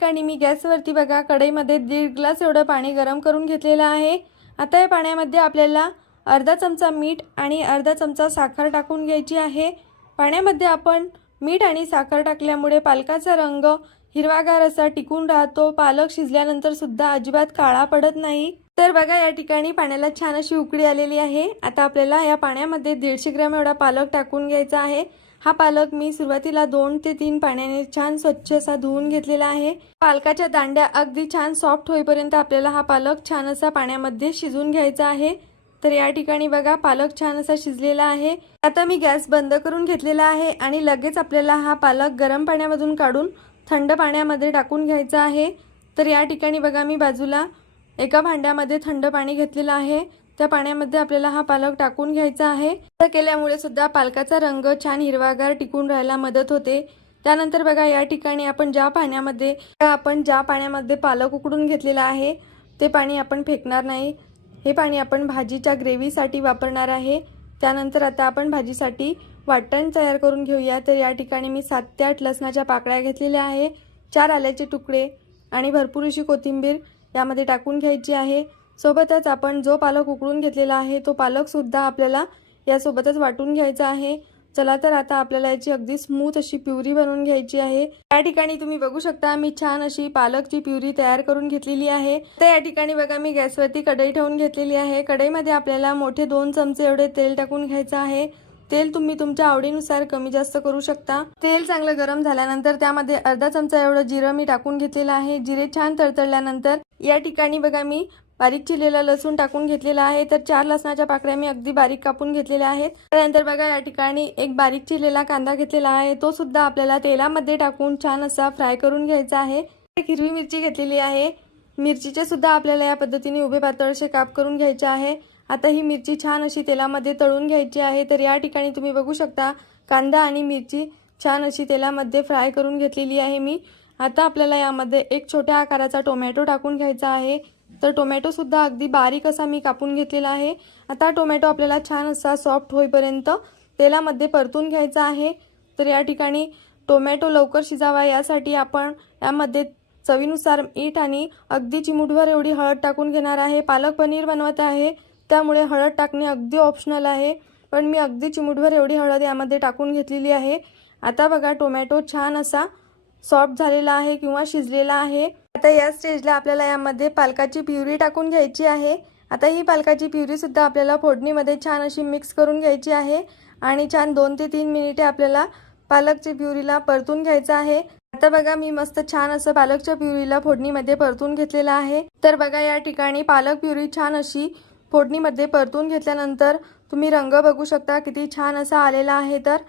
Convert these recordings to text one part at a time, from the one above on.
ठिकाणी मी गॅसवरती बघा कढईमध्ये दीड ग्लास एवढं पाणी गरम करून घेतलेलं आहे. आता या पाण्यामध्ये आपल्याला अर्धा चमचा मीठ आणि अर्धा चमचा साखर टाकून घ्यायची आहे. पाण्यामध्ये आपण मीठ आणि साखर टाकल्यामुळे पालकाचा रंग हिरवागार असा टिकून राहतो. पालक शिजल्यानंतर सुद्धा अजिबात काळा पडत नाही. तर बघा या ठिकाणी पाण्याला छान अशी उकळी आलेली आहे. आता आपल्याला या पाण्यामध्ये दीडशे ग्रॅम एवढा पालक टाकून घ्यायचा आहे. हा पालक मी सुरुवातीला दोन ते तीन पाण्याने छान स्वच्छ असा धुवून घेतलेला आहे. पालकाच्या दांड्या अगदी छान सॉफ्ट होईपर्यंत आपल्याला हा पालक छान असा पाण्यामध्ये शिजून घ्यायचा आहे. तर या ठिकाणी बघा पालक छान असा शिजलेला आहे. आता मी गॅस बंद करून घेतलेला आहे आणि लगेच आपल्याला हा पालक गरम पाण्यामधून काढून थंड पाण्यामध्ये टाकून घ्यायचा आहे. तर या ठिकाणी बघा मी बाजूला एका भांड्यामध्ये थंड पाणी घेतलेलं आहे. त्या पाण्यामध्ये आपल्याला हा पालक टाकून घ्यायचा आहे. असं केल्यामुळे सुद्धा पालकाचा रंग छान हिरवागार टिकून राहायला मदत होते. त्यानंतर बघा या ठिकाणी आपण ज्या पाण्यामध्ये आपण ज्या पाण्यामध्ये पालक उकडून घेतलेला आहे ते पाणी आपण फेकणार नाही. हे पाणी आपण भाजीच्या ग्रेव्हीसाठी वापरणार आहे. त्यानंतर आता आपण भाजीसाठी वाटण तयार करून घेऊया. तर या ठिकाणी मी सात ते आठ लसणाच्या पाकळ्या घेतलेल्या आहे. चार आल्याचे तुकडे आणि भरपूर अशी कोथिंबीर यामध्ये टाकून घ्यायची आहे. सोबतच आपण जो पालक उकळून घेतलेला आहे तो पालकसुद्धा आपल्याला यासोबतच वाटून घ्यायचा आहे. चला तर आता आपल्याला याची अगदी स्मूथ अशी प्युरी बनवून घ्यायची आहे. या ठिकाणी तुम्ही बघू शकता मी छान अशी पालकची प्युरी तयार करून घेतलेली आहे. तर या ठिकाणी बघा मी गॅसवरती कढई ठेवून घेतलेली आहे. कढईमध्ये आपल्याला मोठे दोन चमचे एवढे तेल टाकून घ्यायचं आहे. तेल तुम्ही तुमच्या आवडीनुसार कमी जास्त करू शकता. तेल चांगलं गरम झाल्यानंतर त्यामध्ये अर्धा चमचा एवढं जिरं मी टाकून घेतलेलं आहे. जिरे छान तळतळल्यानंतर या ठिकाणी बघा मी बारीक चिरलेला लसूण टाकून घेतलेला आहे. तर चार लसणाच्या पाकळ्या मी अगदी बारीक कापून घेतलेल्या आहेत. त्यानंतर बघा या ठिकाणी एक बारीक चिरलेला कांदा घेतलेला आहे. तो सुद्धा आपल्याला तेलामध्ये टाकून छान असा फ्राय करून घ्यायचा आहे. एक हिरवी मिरची घेतलेली आहे. मिरचीचे सुद्धा आपल्याला या पद्धतीने उभे पातळशे काप करून घ्यायचे आहे. आता ही मिरची छान अशी तेलामध्ये तळून घ्यायची आहे. तर या ठिकाणी तुम्ही बघू शकता कांदा आणि मिरची छान अशी तेलामध्ये फ्राय करून घेतलेली आहे मी. आता आपल्याला यामध्ये एक छोट्या आकाराचा टोमॅटो टाकून घ्यायचा आहे. तर टोमॅटोसुद्धा अगदी बारीक असा मी कापून घेतलेला आहे. आता टोमॅटो आपल्याला छान असा सॉफ्ट होईपर्यंत तेलामध्ये परतून घ्यायचा आहे. तर या ठिकाणी टोमॅटो लवकर शिजावा यासाठी आपण यामध्ये चवीनुसार मीठ आणि अगदी चिमुटभर एवढी हळद टाकून घेणार आहे. पालक पनीर बनवत आहे. त्यामुळे हळद टाकणे अगदी ऑप्शनल आहे. पण मी अगदी चिमुटभर एवढी हळद यामध्ये टाकून घेतलेली आहे. आता बघा टोमॅटो छान असा सॉफ्ट झालेला आहे किंवा शिजलेला आहे. आता या स्टेजला आपल्याला यामध्ये पालकाची प्युरी टाकून घ्यायची आहे. आता ही पालकाची प्युरीसुद्धा आपल्याला फोडणीमध्ये छान अशी मिक्स करून घ्यायची आहे. आणि छान दोन ते तीन मिनिटे आपल्याला पालकची प्युरीला परतून घ्यायचं आहे. आता बघा मी मस्त छान असं पालकच्या प्युरीला फोडणीमध्ये परतून घेतलेलं आहे. तर बघा या ठिकाणी पालक प्युरी छान अशी फोडणीमध्ये परतून घेतल्यानंतर तुम्ही रंग बघू शकता किती छान असा आलेला आहे. तर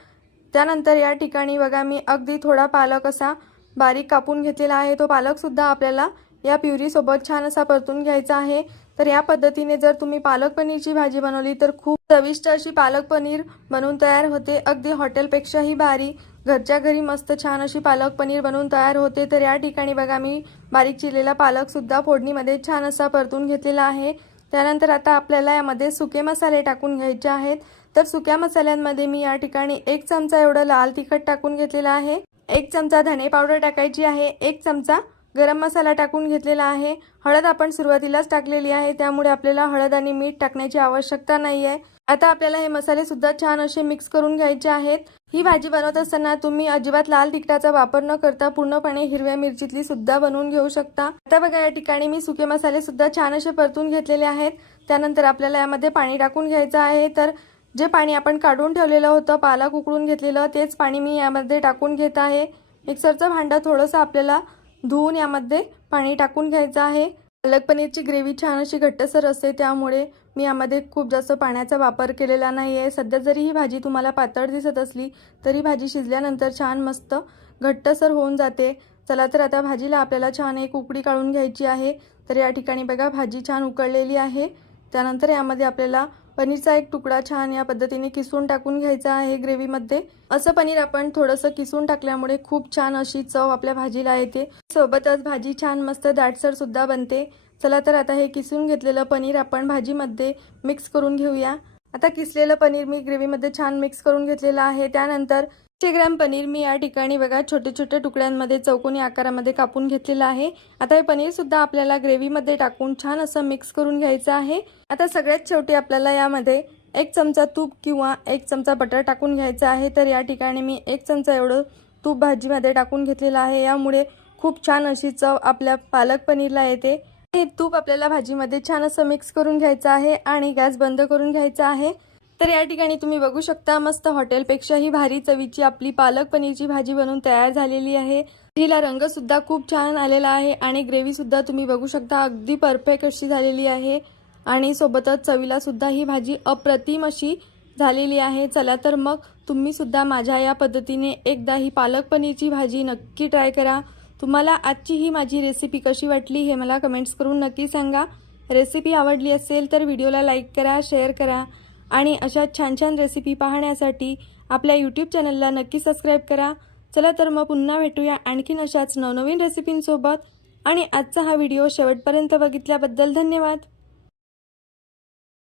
त्यानंतर या ठिकाणी बघा मी अगदी थोडा पालक असा बारीक कापून घेतलेला आहे. तो पालकसुद्धा आपल्याला या प्युरीसोबत छान असा परतून घ्यायचा आहे. तर या पद्धतीने जर तुम्ही पालक पनीरची भाजी बनवली तर खूप चविष्ट अशी पालक पनीर बनवून तयार होते. अगदी हॉटेलपेक्षाही भारी घरच्या घरी मस्त छान अशी पालक पनीर बनवून तयार होते. तर या ठिकाणी बघा मी बारीक चिरलेला पालकसुद्धा फोडणीमध्ये छान असा परतून घेतलेला आहे. त्यानंतर आता आपल्याला यामध्ये सुके मसाले टाकून घ्यायचे आहेत. तर सुक्या मसाल्यांमध्ये मी या ठिकाणी एक चमचा एवढं लाल तिखट टाकून घेतलेलं आहे. एक चमचा धने पावडर टाकायची आहे एक चमचा गरम मसाला टाकून घेतलेला आहे. हळद आपण सुरुवातीलाच टाकलेली आहे त्यामुळे आपल्याला हळद आणि मीठ टाकण्याची आवश्यकता नाही आहे आता आपल्याला हे मसाले सुद्धा छान असे मिक्स करून घ्यायचे आहेत. ही भाजी बनवत असताना तुम्ही अजिबात लाल तिखटाचा वापर न करता पूर्णपणे हिरव्या मिरचीतली सुद्धा बनवून घेऊ शकता. आता बघा या ठिकाणी मी सुके मसाले सुद्धा छान असे परतून घेतलेले आहेत. त्यानंतर आपल्याला यामध्ये पाणी टाकून घ्यायचं आहे. तर जे पाणी आपण काढून ठेवलेलं होतं पालक उकळून घेतलेलं तेच पाणी मी यामध्ये टाकून घेत आहे. मिक्सरचं भांडं थोडंसं आपल्याला धुवून यामध्ये पाणी टाकून घ्यायचं आहे. पालक पनीरची ग्रेव्ही छान अशी घट्टसर असते त्यामुळे मी यामध्ये खूप जास्त पाण्याचा वापर केलेला नाही आहे सध्या जरी ही भाजी तुम्हाला पातळ दिसत असली तरी भाजी शिजल्यानंतर छान मस्त घट्टसर होऊन जाते. चला तर आता भाजीला आपल्याला छान एक उकडी काढून घ्यायची आहे. तर या ठिकाणी बघा भाजी छान उकळलेली आहे. त्यानंतर यामध्ये आपल्याला पनीरचा एक तुकडा छान या पद्धतीने किसून टाकून घ्यायचा आहे ग्रेव्हीमध्ये. असं पनीर आपण थोडंसं किसून टाकल्यामुळे खूप छान अशी चव आपल्या भाजीला येते. सोबतच भाजी छान मस्त दाटसर सुद्धा बनते. चला तर आता हे किसून घेतलेलं पनीर आपण भाजीमध्ये मिक्स करून घेऊया. आता किसलेलं पनीर मी ग्रेव्हीमध्ये छान मिक्स करून घेतलेलं आहे. त्यानंतर पाचशे ग्रॅम पनीर मी या ठिकाणी बघा छोटे छोटे तुकड्यांमध्ये चौकोनी आकारामध्ये कापून घेतलेलं आहे. आता हे पनीरसुद्धा आपल्याला ग्रेव्हीमध्ये टाकून छान असं मिक्स करून घ्यायचं आहे. आता सगळ्यात शेवटी आपल्याला यामध्ये एक चमचा तूप किंवा एक चमचा बटर टाकून घ्यायचं आहे. तर या ठिकाणी मी एक चमचा एवढं तूप भाजीमध्ये टाकून घेतलेलं आहे. यामुळे खूप छान अशी चव आपल्या पालक पनीरला येते. हे तूप आपल्याला भाजीमध्ये छान असं मिक्स करून घ्यायचं आहे आणि गॅस बंद करून घ्यायचा आहे. तर या ठिकाणी तुम्ही बघू शकता मस्त हॉटेलपेक्षाही भारी चवीची आपली पालक पनीरची भाजी बनवून तयार झालेली आहे. तिला रंगसुद्धा खूप छान आलेला आहे आणि ग्रेव्हीसुद्धा तुम्ही बघू शकता अगदी परफेक्ट अशी झालेली आहे. आणि सोबतच चवीला सुद्धा ही भाजी अप्रतिम अशी झालेली आहे. चला तर मग तुम्ही सुद्धा माझ्या या पद्धतीने एकदा ही पालक पनीरची भाजी नक्की ट्राय करा. तुम्हाला आजची ही माझी रेसिपी कशी वाटली हे मला कमेंट्स करून नक्की सांगा. रेसिपी आवडली असेल तर व्हिडिओला लाईक करा शेअर करा. आणि अशा छान छान रेसिपी पाहण्यासाठी आपल्या यूट्यूब चॅनलला नक्की सबस्क्राईब करा. चला तर मग पुन्हा भेटूया आणखीन अशाच नवनवीन रेसिपींसोबत आणि आजचा हा व्हिडिओ शेवटपर्यंत बघितल्याबद्दल धन्यवाद.